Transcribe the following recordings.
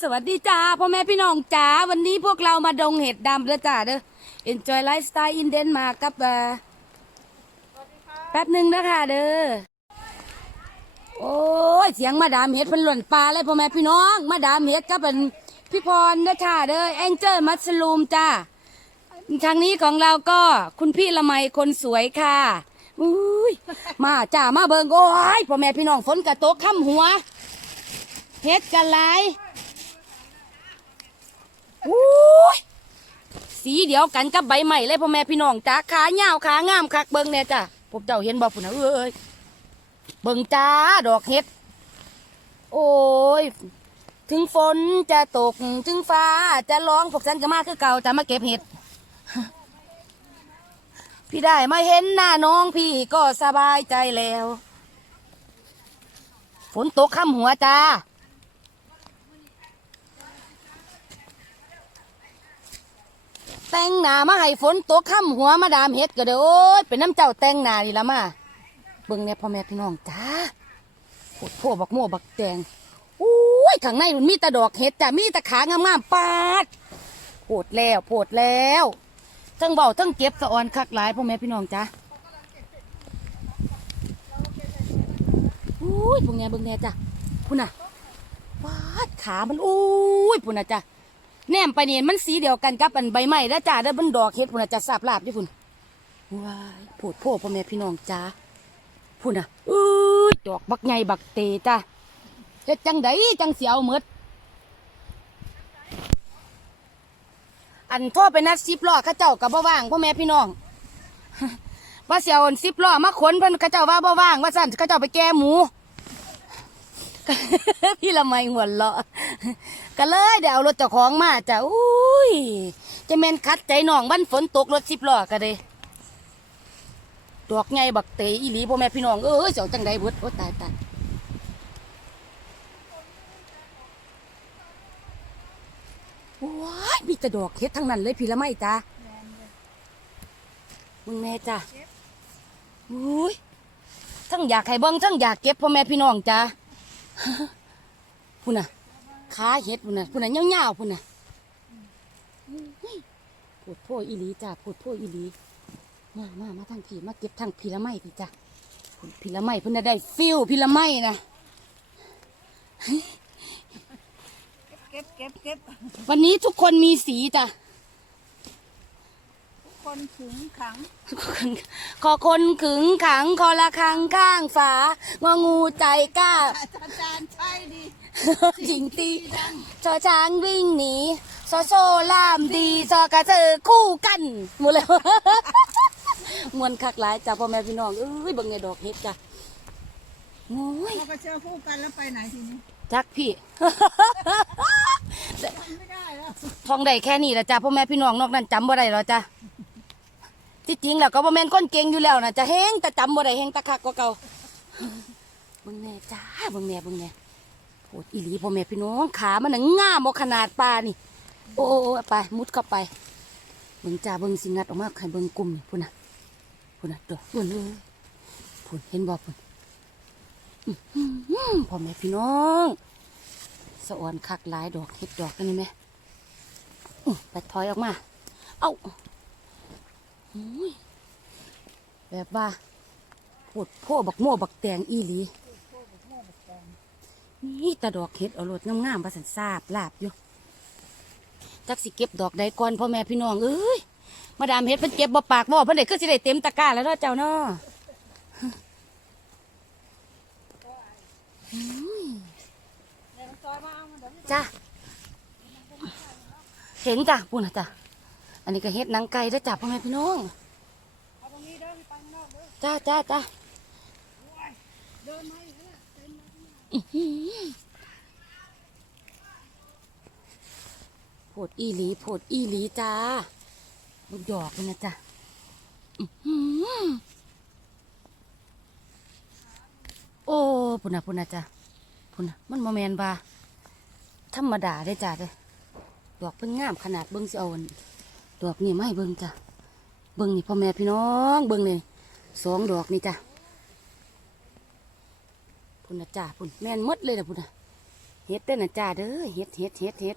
สวัสดีจ้าพ่อแม่พี่น้องจ้าวันนี้พวกเรามาดงเห็ดดำแล้วจ้าเด้อ Enjoy Lifestyle in Denmark กับเอ่แป๊บหนึ่งนะคะเด้อโอ้ยเสียงมาดามเห็ดเป็นหล่นปลาเลยพ่อแม่พี่น้อง มาดามเห็ดก็เป็นพี่พรนะจ้าเด้อแองเจิลมัสลูมจ้าทางนี้ของเราก็คุณพี่ละไมคนสวยค่ะอุ้ยมาจ้ามาเบิงโอ้ยพ่อแม่พี่น้องฝนกระตกค่ำหัว เฮ็ดกันหลายอุ้ยสีเดียวกันกับใบใหม่เลยพ่อแม่พี่น้องจ้าขาเงาวขางามคักเบิงเนี่ยจ้าพวกเจ้าเห็นบ่พุ่นนะเอ้ยเบิงจ้าดอกเฮ็ด โอ้ย ถึงฝนจะตก ถึงฟ้าจะร้องพวกฉันก็มาคือเก่าจะมาเก็บเห็ด พี่ได้มาเห็นหน้าน้องพี่ก็สบายใจแล้ว ฝนตกค่ำหัวจ้า แต่งหนามาให้ฝนตกค่ำหัวมาดามเฮ็ดก็เด้อโอ้ยเป็นน้ำเจ้าแต่งหนานี่ละมาเบิ่งเนี่ยพ่อแม่พี่น้องจ้าโพดโพบักโม่บักแตงอุ้ยข้างในมันมีแต่ดอกเห็ดจ้ะมีแต่ขางามๆปาดโพดแล้วโพดแล้วทั้งเบาทั้งเก็บสะออนคักหลายพ่อแม่พี่น้องจ้าอุ้ยพวกแง่เบิ่งแน่จ้ะพุ่นน่ะวาดขามันอุ้ยพุ่นน่ะจ้ะ แนมไปนี่มันสีเดียวกันกับอันใบไม้แล้วจ้าได้บันดอกเฮ็ดพุ่นน่ะจะสาบลาบอยู่พุ่นว้ายโผดโพพ่อแม่พี่น้องจ้าพุ่นน่ะอุ้ยดอกบักใหญ่บักเตจ้าเฮ็ดจังไดจังเสียวหมดอันโทษไปนัดสิบล้อข้าเจ้ากับบ่ว่างพ่อแม่พี่น้องว่าเสียวสิบล้อมาขนเพิ่นข้าเจ้าว่าบ่ว่างว่าสั่นข้าเจ้าไปแก้หมู พี่ละไมหัวเราะก็เลยเดี๋ยวเอารถเจ้าของมาจ้ะอุ้ยจะแมนคัดใจน้องวันฝนตกรถสิบล้อก็เลยดอกไงบักเตยอีหลีพ่อแม่พี่น้องเอ้ยเสียวจังใดเบิดโอ้ตายตายว้ายมีแต่ดอกเฮ็ดทั้งนั้นเลยพี่ละไมจ้ะมึงแม่จ้ะอุ้ยทั้งอยากให้เบิ่งทั้งอยากเก็บพ่อแม่พี่น้องจ้ะ พุ่นน่ะขาเห็ดพุ่นน่ะพุ่นน่ะเงาวๆพุ่นน่ะปวดโพอีหลีจ้าปวดโพอีหลีมามามาทางผีมาเก็บทางพีละไม้พี่จ้าพุ่นพีละไม้พุ่นน่ะได้ฟิลพีละไม้นะเก็บเก็บเก็บวันนี้ทุกคนมีสีจ้ะ คนถึงขังทุกคนขอคนขึงขัง คอละคังข้างฝางองูใจกล้า อาจารย์ใช่ดิหญิงตีชอช้างวิ่งหนีซอโซล่ามดีซอกระเจอคู่กันหมดเลยมวนคักหลายจ้ะพ่อแม่พี่น้องเอ้ยเบิ่งไงดอกเฮ็ดจ้ะโอ้ยเราก็เชื่อคู่กันแล้วไปไหนทีนี้จักพี่ทำไม่ได้แล้วท่องได้แค่นี้ละจ้ะพ่อแม่พี่น้องนอกนั้นจำบ่ได้หรอจ้ะ ที่จริงแล้วก็บ่แม่นคนเก่งอยู่แล้วนะจะเฮงแต่จำบ่ได้เฮงตะคักกว่าเก่าเบิ่งแน่จ้าเบิ่งแน่เบิ่งแน่โหดอีหลีพ่อแม่พี่น้องขามันน่ะง่ามบ่ขนาดปลานี่ โอ้โอ้โอไปมุดเข้าไปเบิ่งจ้าเบิ่งสิงัดออกมาให้เบิ่งกลุ่มพุ่นน่ะพุ่นน่ะตัวพุ่นเลยพุ่นเห็นบ่พุ่นพ่อแม่พี่น้องสะออนคักหลายดอกเฮ็ดดอกกันนี่แม่อื้อไปถอยออกมา เอ้า แบบว่าโพดโพบักโม่บักแตงอีหลีนี่แตะดอกเห็ดเอารดงามๆประสันซาบลาบอยู่จักสิเก็บดอกใดก่อนพ่อแม่พี่น้องเอ้ยมาดามเห็ดเพิ่นเก็บบ่ปากบ่เพิ่นได้คือสิได้เต็มตะกร้าแล้วเนาะเจ้าเนาะจ้าเห็นจ้ะปุ่นนะจ้ะ อันนี้ก็เห็ดหนังไก่ได้อจ้ะพ่อแม่พี่น้องเอาตรงนี้เด้อไปข้างนอกเด้อจ้าจ้าจ้าเดินมาอีกแล้วโผดอีหลีโผดอีหลีจ้าลูกดอกเลยนะจ้ะอื้อหือโอ้พุ่นนะพุ่นนะจ้ะพุ่นนะมันโมเมนว่าธรรมดาได้อจ้ะเด้อดอกเพิ่งงามขนาดเบิ้งสิเอาอัน ดอกนี่ไม่เบิ้งจ้ะเบิ้งนี่พ่อแม่พี่น้องเบิ้งนี่สองดอกนี่จ้ะพุ่นนะจ้ะพุ่นแม่นมดเลยนะพุ่นนะเฮ็ดเด้อน่ะจ้าเด้อเฮ็ดเฮ็ดเฮ็ดเฮ็ด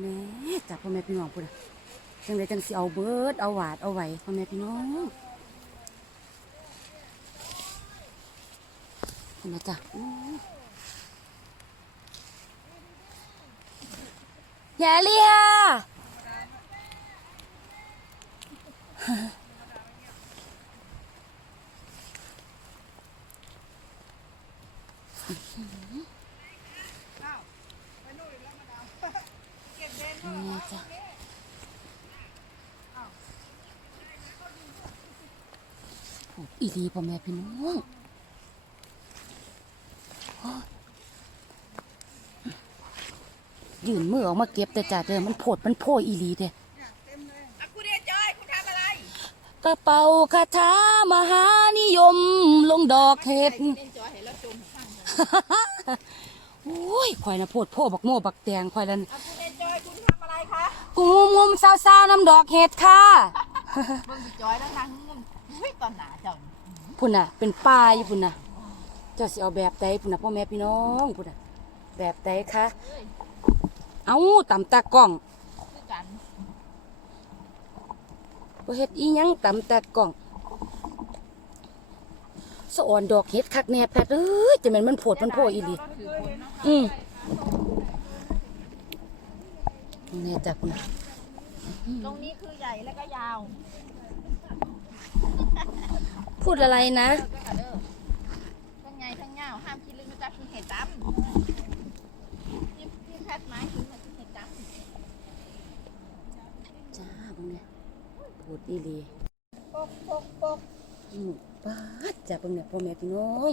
แหน่จ้าพ่อแม่พี่น้องพุ่นนะจังไดจังสิเอาเบิดเอาหวาดเอาไหวพ่อแม่พี่น้องพุ่นนะจ้าอย่าเลีย นี่จ้ะอีดีพ่อแม่พี่น้องยืนมือออกมาเก็บแต่จ่าเดิมมันโผดมันโพยอีหลีเด้ ระเป๋าคาถามหานิยม ลงดอกเห็ดคุณเดจอยเห็นแล้วจมข้างเลยโอ้ยข่อยนะโพดโพบักโม่บักแตงข่อยลันอะคุณเดจอยคุณทำอะไรคะกูงุมงุมซาวซาวๆน้ำดอกเห็ดค่ะเบิ่งดิจอยแล้วนางงุ่มอุ้ยตอนหนาเจ้านี่พุ่นน่ะ เป็นป้าอยู่พุ่นน่ะ เจ้าสิเอาแบบใดพุ่นน่ะพ่อแม่พี่น้องพุ่นน่ะ แบบใดคะ เอ้ยเอาตำตากล้อง คือกัน บ่เฮ็ดอีหยังตำตากล้องสะอ่อนดอกเห็ดคักแน่แพทย์เอ้ยจะแม่นมันโผดมันโพอีหลีก็ถือคนเนาะอืมเนี่ยจ้ะพุ่นน่ะตรงนี้คือใหญ่แล้วก็ยาว พูดอะไรนะเลิกก็ค่ะเด้อทั้งใหญ่ทั้งยาวห้ามคิดลึกนะจ๊ะคือเห็ดดำที่ที่แพทย์ไม้ถึงมันคือเห็ดดำ จ้าเบิ่งเนี่ย พูดอีหลีปกปกปกอืมปาดจ้ะเบิ่งเนี่ยพ่อแม่พี่น้อง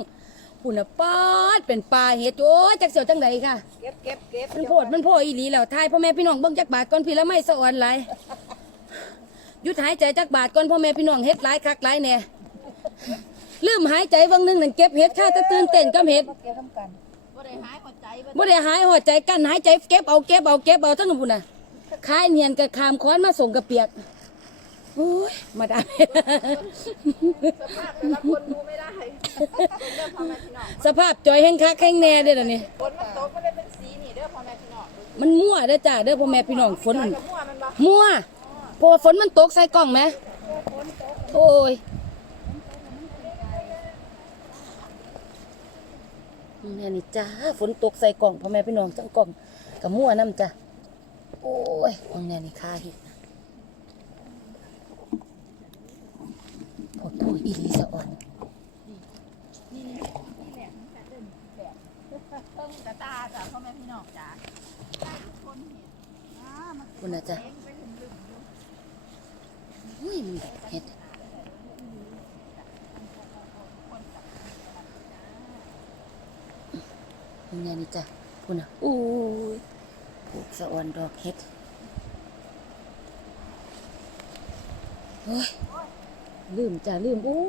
พุ่นน่ะปาดเป็นปลาเห็ดโอ้ยจักเสียวจังใดค่ะ เก็บเก็บเก็บมันโพดมันโพอีหลีแล้วทายพ่อแม่พี่น้องเบิ่งจักบาทก่อนพี่ละไม่สะอ่อนหลายหยุดหายใจจักบาทก่อนพ่อแม่พี่น้องเฮ็ดหลายคักหลายแหน่ลืมหายใจเบางหนึงนั่นเก็บเห็ดข้าจะตื่นเต้นกับเห็ด เกี่ยวกันบ่ได้หายหัวใจบ่บ่ได้หายหัวใจกั้นหายใจเก็บเอาเก็บเอาเก็บเอาทั้งนั้นพุ่นน่ะคายเนียนกับคามค้อนมาส่งกระเปียก โอ้ยมาได้ สภาพแต่ละคนดูไม่ได้เรื่องพ่อแม่พี่น้องสภาพจอยแห้งคักแห้งแน่เด้อล่ะนี่ฝนมันตกมันเลยเป็นสีนี่เด้อพ่อแม่พี่น้องมันมั่วเด้อจ้าเด้อพ่อแม่พี่น้องฝน จอมัยนกับมั่วมันบ่มั่วเพราะว่าฝนมันตกใส่กล่องไหม โอ้ยแม่นี่จ้าฝนตกใส่กล่องพ่อแม่พี่น้องจังกล่องกับมั่วน้ำจ้ะโอ้ยของแน่นี่ค่าเห็ ดนะพอพูดอีลีสะอ่อนนี่นี่นี่แหละมันจะเดินแบบเพิ่งกระตาจ้ะพ่อแม่พี่น้องจ้ะได้ทุกคนเห็นอ่ามันคุณนะจ๊ะเองไปถึงลึกอยู่อุ้ยมันดอกเห็ดคุณแน่นี่จ้ะคุณนะอู้ยผูกสะอ่อนดอกเห็ดเฮ้ย ลืมจ้ะลืมอู้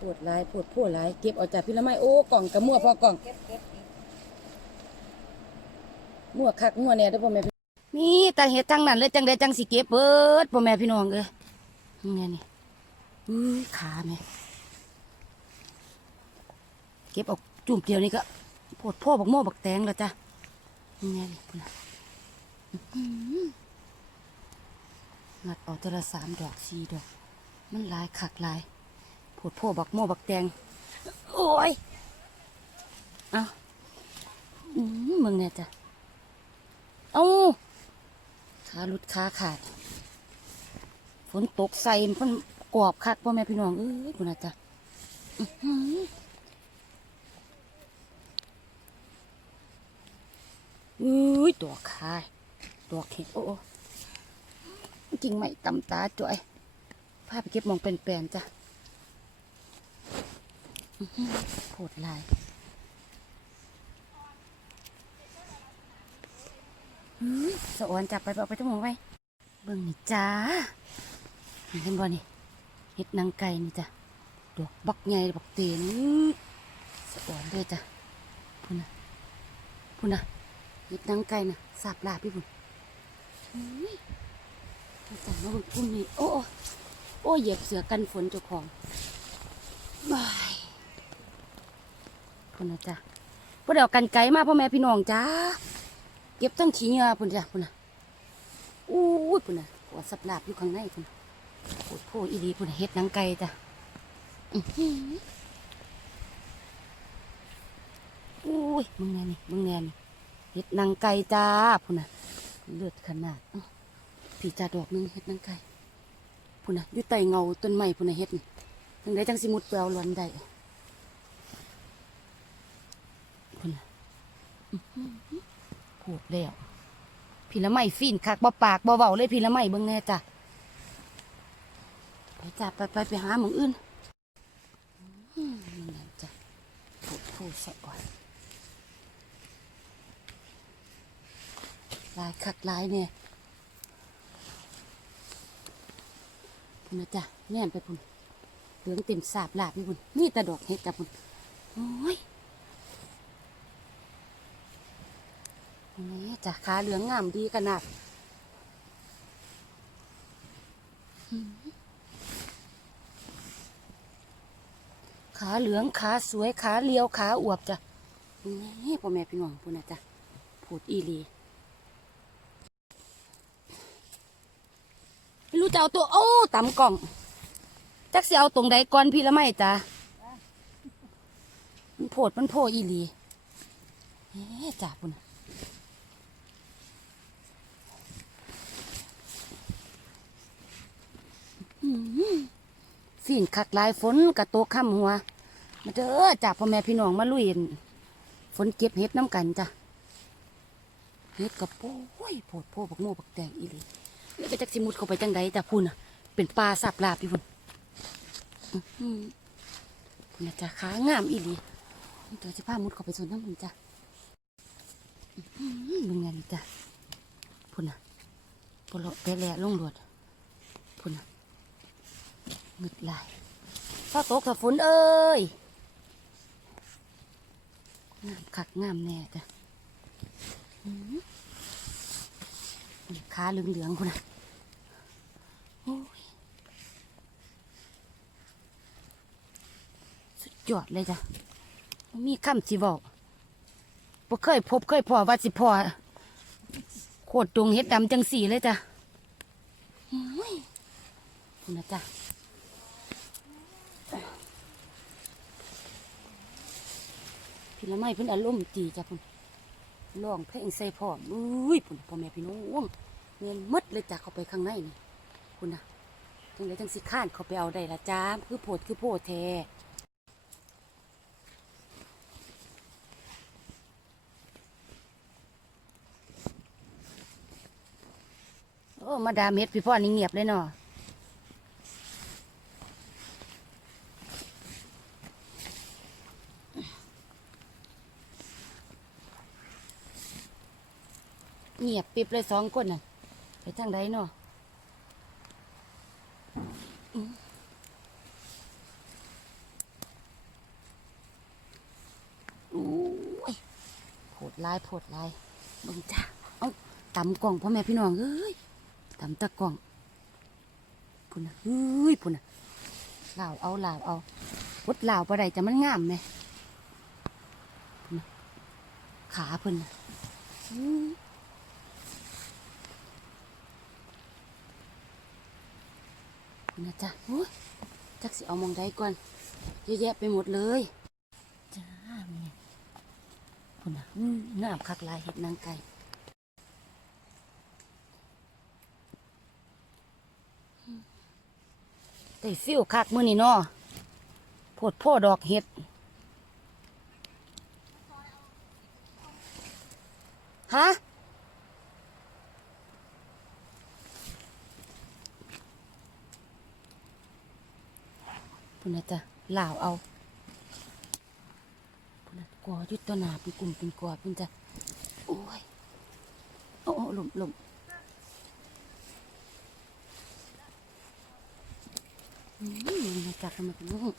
ปวดหลายปวดพัวหลายเก็บออกจากพี่ละไม้โอ้กล่องกระมั่วพอกล่องมั่วคักมั่วแน่เด้อพ่อแม่พี่นี่แต่เห็ดทั้งนั้นเลยจังไดจังสิเก็บเบิดพ่อแม่พี่น้องเอ้ยนี่นี่อุ้ยขาแม่เก็บออกจุ่มเดียวนี่ก็ปวดพ่อบักโม่บักแตงแล้วจ้ะนี่ไงนี่พุ่นน่ะอื้อหืองัดออกแต่ละสามดอกสี่ดอก มันลายคักลายปวดพ่อบักโม่บักแตงโอ้ย เอามึงเนี่ยจ้ะ เอาขาลุดขาขาด ฝนตกใส่มันกรอบคักพ่อแม่พี่น้อง เอ้ยคุณอาจ้ะอื้อหืออุ้ยตัวคายตัวเข็ดโอ้โอ้จริงไหมตำตาจ่อย พาไปเก็บมองเป็นแปลนจ้ะโผดลายสะออนจับไปเอาไปทั้งหมดไว้ เบิ่งนี่จ้าเห็นบ่นี่เห็ดนางไก่นี่จ้ะดอกบักใหญ่บักเตนอื้อสะออนเลยจ้ะพุ่นนะพุ่นนะเห็ดนางไก่น่ะสาบลาพี่พุ่นจังมาเบิ่งพุ่นนี่โอ้ อ้โอ้เหยียบเสือกันฝนเจ้าของบายพุ่นนะจ้ะพวกเดียวกันไกลมากพ่อแม่พี่น้องจ้าเก็บทั้งขี้เหงื่อพุ่นจ้ะพุ่นนะอู้ยพุ่นนะหัวสับลาบอยู่ข้างในพุ่นโคตรโพอีดีพุ่นเฮ็ดนังไก่จ้ะอื้อหืออุ้ยมึงแน่นี่มึงแน่นี่เฮ็ดนังไก่จ้าพุ่นนะเลือดขนาดพี่จ่าดอกหนึงเฮ็ดนังไก่ พุ่นนะอยู่ใต้เงาต้นไม้พุ่นนะเฮ็ดจังไดจังสิมุดไปเอาลวนได้พุ่นน่ะอื้อหือพูดแล้วพี่ละไม้ฟีนคักบ่ปากบ่เว้าเลยพี่ละไม้เบิ่งแน่จ้ะไปจ้ะไปไปไปหาหมองอื่นอืมมึงแน่จ้ะพูดพูดสะอ่อนลายคักลายเนี่ย พุ่นนะจ้ะแน่นไปพุ่นเหลืองเต็มสาบลาบนี่พุ่นนี่ต่ดอกเห็ดจ้ะพุ่นโอ้ยนี่จ้ะขาเหลืองงามดีขนาดขาเหลืองขาสวยขาเลียวขาอวบจ้ะนี่พ่อแม่พี่น้องพุ่นนะจ้ะพูดอีหลี ไม่รู้ จะเอาตัวโอ้ต่ำกล่อง จักสิเอาตรงใดก่อนพี่ละไม่จ้ะมันโผดมันโผอีหลีเอ๊จ้าปุ่นสิ่งขักลายฝนกระโตกข้ามหัว มาเด้อจ้าพ่อแม่พี่น้องมาลุยฝนเก็บเห็ดน้ำกันจ้ะเห็ดกับโอ้ยโผดโพบักโม่บักแดงอีหลี แล้วก็จักสิมุดเข้าไปจังใดจ้ะพุ่นอะ เป็นปลาสับลาบอยู่พุ่นพุ่นน่ะจ้ะขางามอีหลีเดี๋ยวจะพามุดเข้าไปส่วนทั้งพุ่นจ้ะอื้อหือเป็นไงนี่จ้ะพุ่นอะปลาะแต่แหละลงหลวดพุ่นอะงึดลายฟ้าตกถ้าฝนเอ้ยงามคักงามแน่จ้ะอื้อหือ ขาเหลืองๆพุ่นอะสุดยอดเลยจ้ะ มีคำสิบอกบ่เคยพบเคยพอว่าสิพอโคตรดวงเฮ็ดดำจังสีเลยจ้ะคุณนะจ้ะพี่ละไม้เพิ่นอารมณ์ดีจ้ะพุ่น ร้องเพลงใส่พร้อมอุ้ยพุ่นพ่อแม่พี่น้องเงินหมดเลยจ้ะเข้าไปข้างในนี่คุณนะจังเลยจังสิข้านเขาไปเอาได้ละจ้าคือโพดคือโพดแท้โอ้มาดามเฮ็ดพี่พ่อนี่เงียบเลยเนาะ เงียบปิบเลยสองคนน่ะไปทางใดเนาะโอ้ยโผดลายโผดลายบึงจ้าเอาตำกล่องพ่อแม่พี่น้องเอ้ยตำตะกล่องพุ่นนะเฮ้ยพุ่นนะลาวเอาลาวเอาวดลาวปะไดจะมันงามไหมขาพิ่นนะอื้อพุ่ นะจ้ะโอ้ยจักสิเอามองใดก่อนเยอะแยะไปหมดเลยจ้าม่พุ่นน่ะอื้อน้ำคักลายเห็ดนางไก่แต่ฟิวคักมือนี่นาะโพดโพดอกเห็ดฮะ พุ่นะจ้ะลาวเอาพุ่นน่ะกอยุดตัวหนาเป็นกลุ่มเป็นกอพุ่นจะโอ้ยโอ้หลมหลมอืมมาจับทำไมเป็นลูก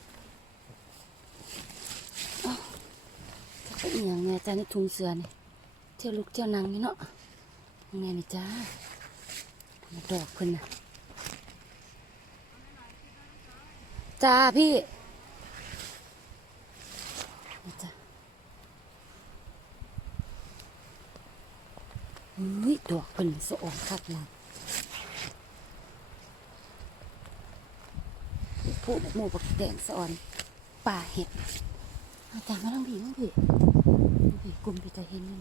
อ้าเป็นอย่างไงจ้าในถุงเสือนี่เที่ยวลูกเที่ยวนางนี่เนาะยังไงนี่จ้าพุ่นน่ะดอกเพิ่นน่ะ จ้าพี่จ้าอุ้ยดอกเป็นสะออนคักนะผู้หมูบักแดงสะออนป่าเห็ดอาจารย์มาลองผีลองผีผีกลุ่มผีจะเห็นนี่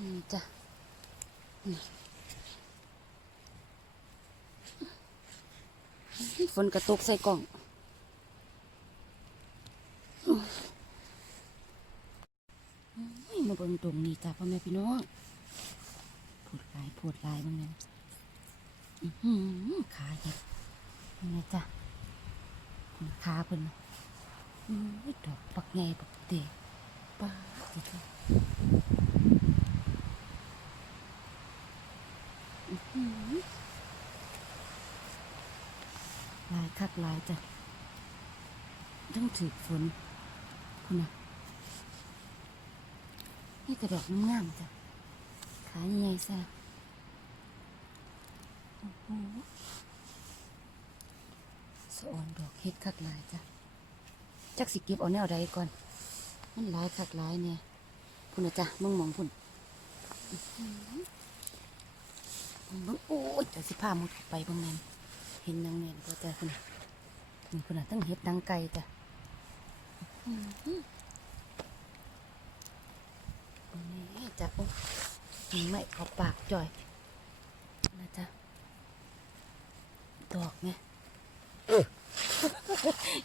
นี่จ้ะนี่ ฝนกระตกใส่กล่อง มาเบิ่งตรงนี้จ้ะพ่อแม่พี่น้องปวดลายปวดลายบ้างเนี่ยขาเห็ดยังไงจ้ะขาเพิ่นอื้อดอกปักไงปักเตะป้าดจ้ะอื้อหือลาย คักลายจ้ะต้องถือฝนพุ่นน่ะนี่กระดอกงามจ้ะ ขาใหญ่ซะโอ้โหสะออนดอกเฮ็ดคักหลายจ้ะ จักสิเก็บเอาแนวใดก่อน มันหลายคักหลายเนี่ยพุ่นะจ้ะมึงมองพุ่นอื้อหือเบิ่งโอ้ยแต่สิพามุดไปเบางนั้น เห็นนางแม่นก็จ้ะพุ่นน่ะนี่พุ่นน่ะตั้งเฮ็ดดังไก่จ้ะนี่จ้ะโอ้ยไม่เขาปากจ่อยนะจ๊ะดอกไง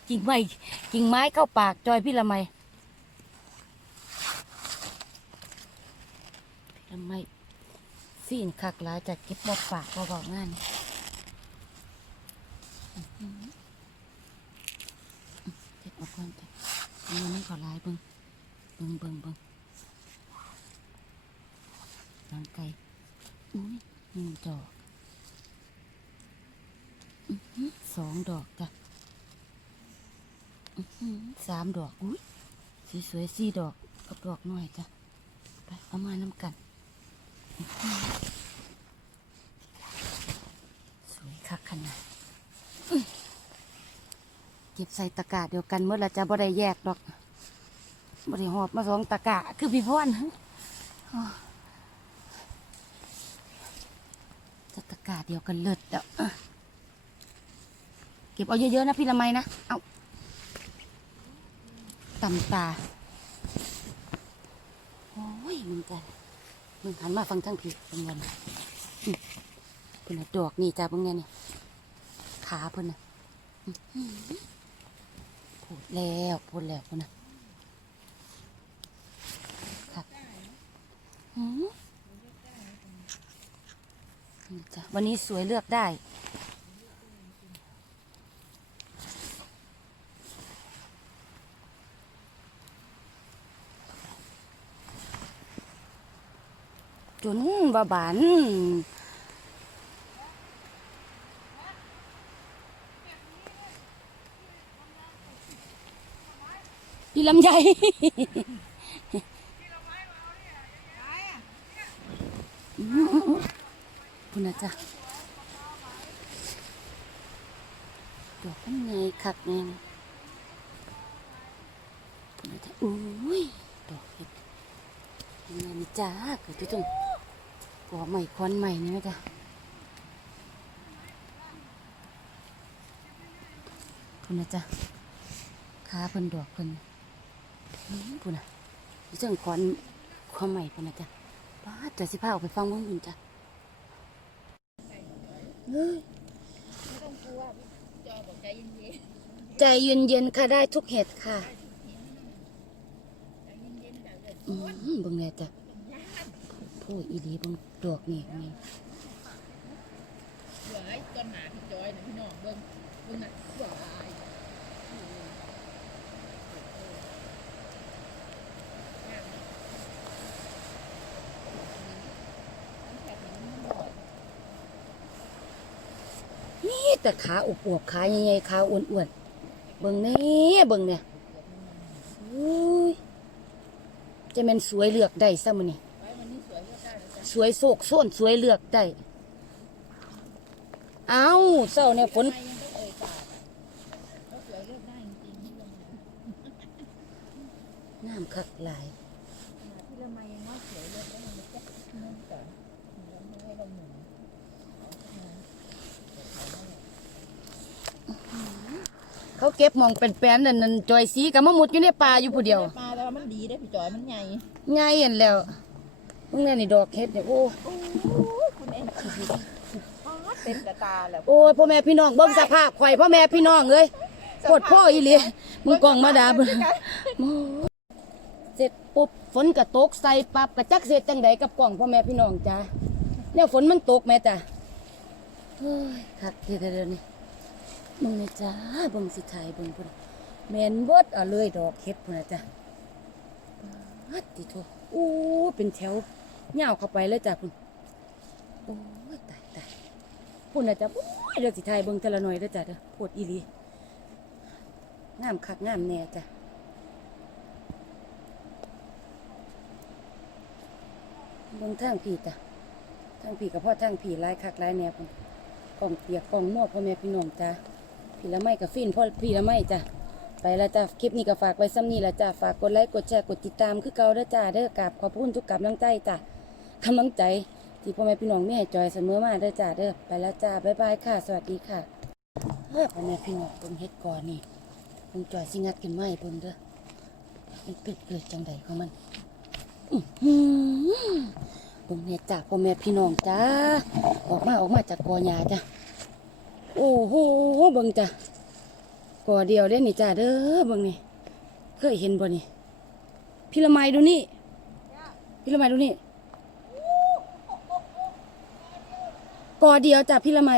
กิ่งไม้กิ่งไม้เข้าปากจอยพี่ละไมพี่ละไมสีนคักหลายจะเก็บบอกปากบอกงานอื้อหือ เออกก่อนจ้ะเอามันนี่ขอลายเบิ่งเบิ่งเบิ่งเบิ่งน้ำไก่อุ้ยหนึ่งดอกอือหือสองดอกจ้ะอือหือสามดอกอุ้ยสีสวยสี่ดอกกับดอกหน่อยจ้ะไปเอามาน้ำกันสวยคักขนาด ก็บใส่ตะกร้าเดียวกันเมื่อเราจะบ่ได้แยกดอกบ่ได้หอบมาสองตะกร้าคือพี่พ่อนจะตะกร้าเดียวกันเลิศเด้อเก็บเอาเยอะๆนะพี่ละไมนะเอาตำตาโอ้ยมึงกันมึงหันมาฟังทั้งพี่เป็นเงินอืมเพิ่นดอกนี่จ้าเพิ่งไงนี่ขาเพิ่นน่ะ พูดแล้วพูดแล้วพิ่นะครับหือนี่จ้ะวันนี้สวยเลือกได้จนว่าบาน พี่ลำไยคุณนะจ๊ะดอกมันไงคักแน่คุณนะจ๊ะอุ้ยดอกเห็ดยังไงนี่จ้าเกิดที่ตรงก่อใหม่ควันใหม่นี่ไหมจ๊ะคุณนะจ๊ะขาเพิ่นดอกเพิ่น อื้อคุณนะที่ตรงควันความใหม่คุณนะจ๊ะป้าดจะสิพาออกไปฟังวงบุญจ้ะไม่ต้องกลัวจอบอกใจเย็นใจเย็นๆค่ะได้ทุกเห็ดค่ะๆใจเย็นๆแบบเด็ดอืมเบิ่งแน่จ้ะผู้อีหลีเบิ่งดอกนี่นี่เหลือไอ้ต้นหนาพี่จอยนะพี่น้องเบิ่งเบิ่งน่ะหวายน้ำแข็งมันบ่อย นี่ แต่ขาอวบๆขาใหญ่ๆขาอ้วนๆเบิ่งนี่เบิ่งเนี่ยอุ้ยจะแม่นสวยเลือกได้ซะมื้อนี้ไว้วันนี้สวยโศกโซนสวยเลือกได้เอาเจ้าเนี่ยฝนน้ำคักหลายอะไรละไมยังว่าสวยเลยแล้มันจะเงินก่อนแล้วให้เราหมุน เขาเก็บหมองเป็นแป้นนั่นนั่นจอยสีกับมะมุดอยู่ในป่าอยู่ผู้เดียวปลาแต่ว่ามันดีได้อพี่จอยมันใหญ่ง่ายเห็นแล้วมึงเนี่ยนี่ดอกเฮ็ดเนี่ยโอ้โอ้คุณเอ็นเต็มกระตาแล้วโอ้ยพ่อแม่พี่น้องเบิ่งสภาพข่อยพ่อแม่พี่น้องเอ้ยโคตรพ่ออีหลีมึงกล่องมาด่าเบิ่งเสร็จปุ๊บฝนก็ตกใส่ปั๊บก็จักเสร็จจังใดกับกล่องพ่อแม่พี่น้องจ้าเนี่ยฝนมันตกแม่จ้ะเฮ้ยคักทีเดียวนี่ มึงนี่จ้าเบิ่งสิถ่ายเบิ่งพุ่นแม่นเบิดเอาเลยดอกเฮ็ดพุ่นนะจ้ะปัดติโทโอ้เป็นแถวยาวเข้าไปเลยจ้ะพุ่นโอ้ยตายตายพูดนะจ๊ะโอ้ยเดี๋ยวสิทายเบิ่งแต่ละหน่อยเด้อจ้ะเด้อโพดอีหลีงามคักงามแน่จ้ะเบิ่งทางผีจ้ะทางผีกับพ่อทางผีหลายคักหลายแนวพุ่นกล่องเปียกกล่องมั่วพ่อแม่พี่น้องจ้ะ พี่ละไม่กับฟินพ่อพี่ละไม่จ้ะไปล้วจ้ะคลิปนี้ก็ฝากไว้ซ้ำนี้ละจ้ะฝากกดไลค์กดแชร์กดติดตามคือเก่าเด้อจ้ะเด้อกราบขอบคุณทุกกำลังใจจ้ะกำลังใจที่พ่อแม่พี่น้องมีให้จอยเสมอมาเด้อจ้าเด้อไปล้วจ้าบ๊ายบายค่ะ สวัสดีค่ะเฮ้ยพ่อแม่พี่น้องเบิ่งเฮ็ดก่อนนี่เบิ่งจอยสิงัดขึ้นมาให้เบิ่งเด้อมันเป็นเกิดจังใดของมันอื้อหือเบิ่งเนี่ยจ้าพ่อแม่พี่น้องจ้าออกมาออกมาจากกอหญ้าจ้ะ โอ้โหเบิ่งจ้ะกอเดียวเด้นี่จ้าเด้อเบิ่งนี่เคยเห็นบ่นี่พี่ละไมดูนี่พี่ละไมดูนี่กอเดียวจ้ะพี่ละไม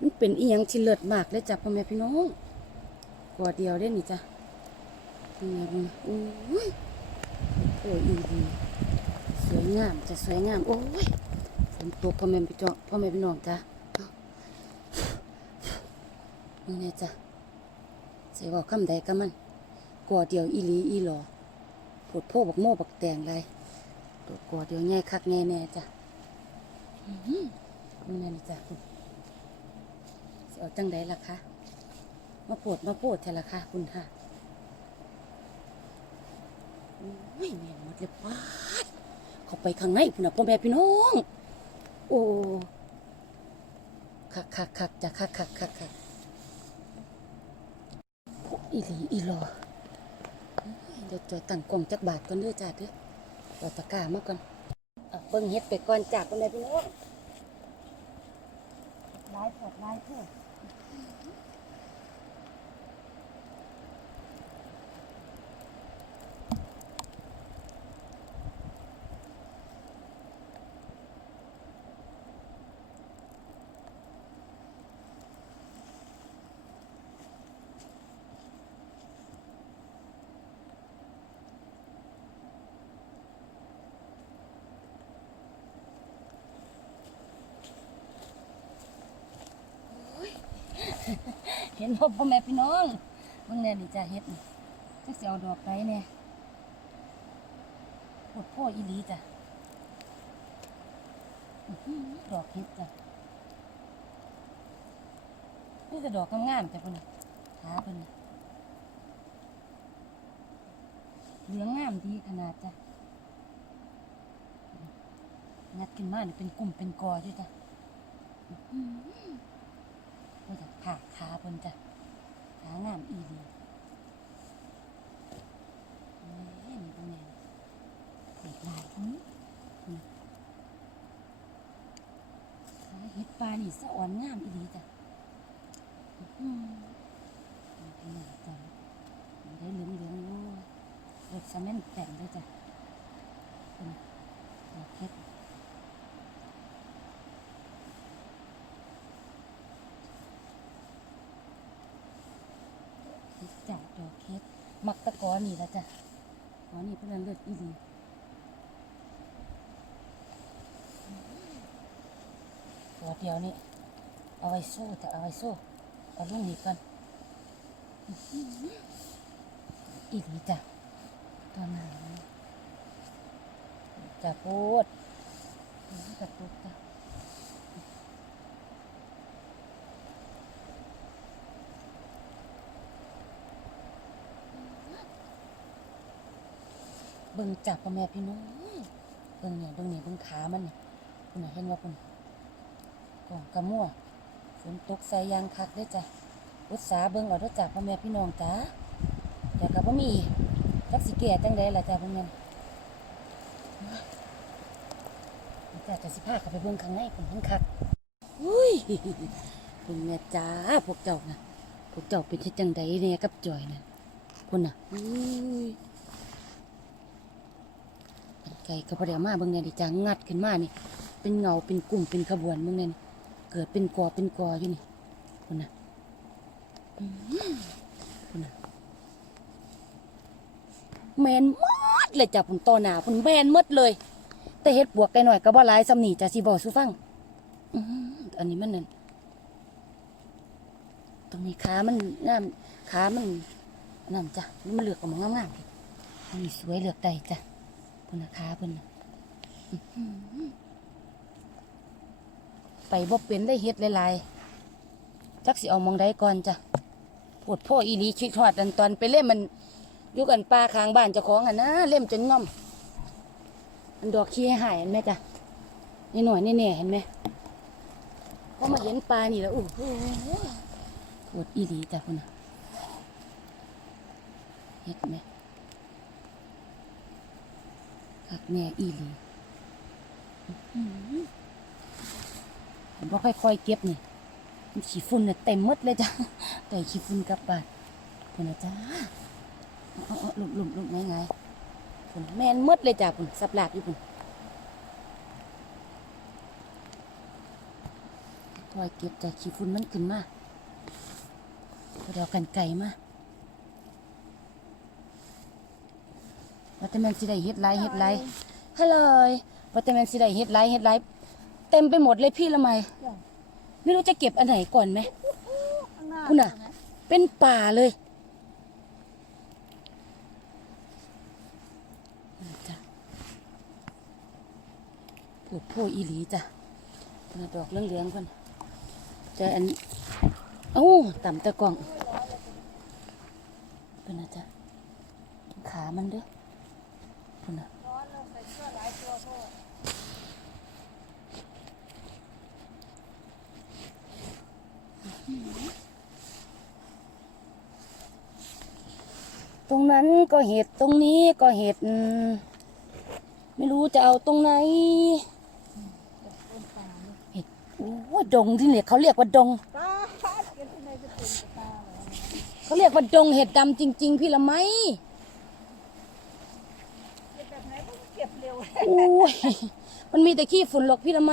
มันเป็นอีหยังที่เลิศมากเลยจ้ะพ่อแม่พี่น้องกอเดียวได้นี่จ้ะนี่ไงบุญโอ้ยโอ้ยสวยงามจะสวยงามโอ้ย ฝนตกพ่อแม่พี่น้องพ่อแม่พี่น้องจ้ะนี่ไงจ้ะเสียบอกคำใดกับมันกอเดียวอีหลีอีหลอผดโพบักโม่บักแตงไรตัวกอดเดียวง่ายคักแน่แน่จ้ะอื้อหือนี่แน่นี่จ้ะคุณสิเอาจังใดล่ะคะมาปวดมาปวดแทนล่ะคะคุณค่ะโอ้ยแม่นหมดเลยป้าเข้าไปข้างในพุ่นน่ะพ่อแม่พี่น้อง โอ้คักคักคักจ้ะคักคักคักคักโอ้อีหลีอีหลอเฮ้ยเดี๋ยวจอยตั้งกล่องจักบาทก่อนเด้อจ้าเด้อเอาตะกร้ามาก่อนเอาเบิ่งเฮ็ดไปก่อนจากคนใดพี่น้องลายพอดลายเพื่ เห็นพ่อพ่อแม่พี่น้องเบิ่งแน่นี่จ้าเฮ็ดจักสิเอาดอกไดแน่ปวดพ่ออีหลีจ้ะดอกเฮ็ดจ้ะนี่จะดอกงามๆจ้ะเพิ่นน่ะขาเพิ่นน่ะเหลืองงามดีขนาดจ้ะงัดขึ้นมาเนี่ยเป็นกลุ่มเป็นกอด้วยจ้ะ อื้อหือก็จะผ่าขาบนจะขางามอีดีนี่นี่ตรงนี้เห็ดลายตรงนี้นี่ขาเห็ดปลานี่สะอ่อนงามอีดีจ้ะอืมนี่เป็นไงจ้ะได้เหลืองเหลืองๆอยู่รสซะแม่นแต่งด้วยจ้ะเป็นดอกเห็ด เฮ็ดจากดอกเฮ็ด มักตะกอนี่ละจ้ะกอนี่เพื่อนเลือดอีดีตัวเดียวนี่เอาไว้โซ่แต่เอาไว้โซ่เอาลูกนี้ก่อนอีดีจ้ะตอนนั้นจะพูดกระตุกจ้ะ เบิ่งจับพ่อแม่พี่น้องเบิ่งเนี่ยเบิ่งเนี่ยเบิ่งขามันเนี่ยคุณเห็นว่าคุณกล่องกระมั่วฝนตกใส่ยางคักด้อจ้ะอุตสาเบิ่งเอาเด้อจ้ะพ่อแม่พี่น้องจ้าแต่ก็บ่มีจักสิแก่จังไดล่ะจ้ะพ่อแม่จ้ะจะสิพาเข้าไปเบิ่งข้างในเพิ่นทั้งคักอุ้ยเพิ่นแม่จ้าพวกเจ้าน่ะพวกเจ้าเป็นเฮ็ดจังไดเนี่ยกับจอยน่ะพุ่นน่ะอุ้ย ไก่กระเพาะมาเบิ่งเนี่ยดิจังงัดขึ้นมานี่ เป็นเงาเป็นกลุ่มเป็นขบวนเบิ่งเนี่ยเกิดเป็นกอเป็นกออยู่นี่คุณน่ะคุณน่ะแมนมดเลยจ้ะผมต่อหนาผมแมนมดเลย แต่เฮ็ดบวกไก่หน่อยก็บ่หลายสำนีจ้ะสิบอกสู่ฟังอันนี้มันนั่นตรงนี้ขามันงามขามันนั่นจ้ะมันเหลือกออกมางามๆอันนี้สวยเหลือกได้จ้ะ เพิ่นน่ะเพิ่นน่ะอื้อหือไปบ่เป็นได้เฮ็ดหลายๆจักสิเอามองใดก่อนจ้ะโพดพ่ออีหลีคิดฮอดอันตอนไปเล่มมันอยู่กันป่าข้างบ้านเจ้าของอะนะเล่มจนง่อมอันดอกขี้หายเห็นไหมจ้ะนี่หน่อยนี่แน่เห็นไหมพอมาเห็นปลานี่แล้วโอ้โหโพดอีหลีจ้ะพุ่นนะเฮ็ดไหม คักแน่อีหลีผมบ่ค่อยๆเก็บนี่มันขี้ฝุ่นเนี่ยเต็มหมดเลยจ้ะแต่ขี้ฝุ่นกลับบ้านพุ่นนะจ้าเอาเอาลุมลุมลุมไงไงพุ่นแม่นหมดเลยจ้ะพุ่นสับหลาบอยู่พุ่นค่อยเก็บจ้ะขี้ฝุ่นมันขึ้นมาเดี๋ยวกันไก่มา ว่าแต่แมนสิได้เฮ็ดไรเฮ็ดไรฮัลโหลว่าแต่แมนสิได้เฮ็ดไรเฮ็ดไรเต็มไปหมดเลยพี่ละไมไม่รู้จะเก็บอันไหนก่อนไหมข้างหน้าคุณน่ะ เป็นป่าเลยนี่จ้ะปวดโพอีหลีจ้ะคุณน่ะดอกเรื่องเหลืองๆเพิ่นแต่อันเอ้าต่ำตะกล่องเพิ่นนะจ้ะขามันเด้อเพิ่ นนะตรงนั้นก็เห็ดตรงนี้ก็เห็ด ไม่รู้จะเอาตรงไหน เห็ดโอ้ดงที่เนี่ยเขาเรียกว่าดงเก็บที่ไหนจะเป็นกับตาเหรอเขาเรียกว่าดงเห็ดดำจริง ๆ พี่ละไหม เก็บแบบไหนก็ เก็บเร็ว อุ้ยมันมีแต่ขี้ฝุ่นหรอกพี่ละไหม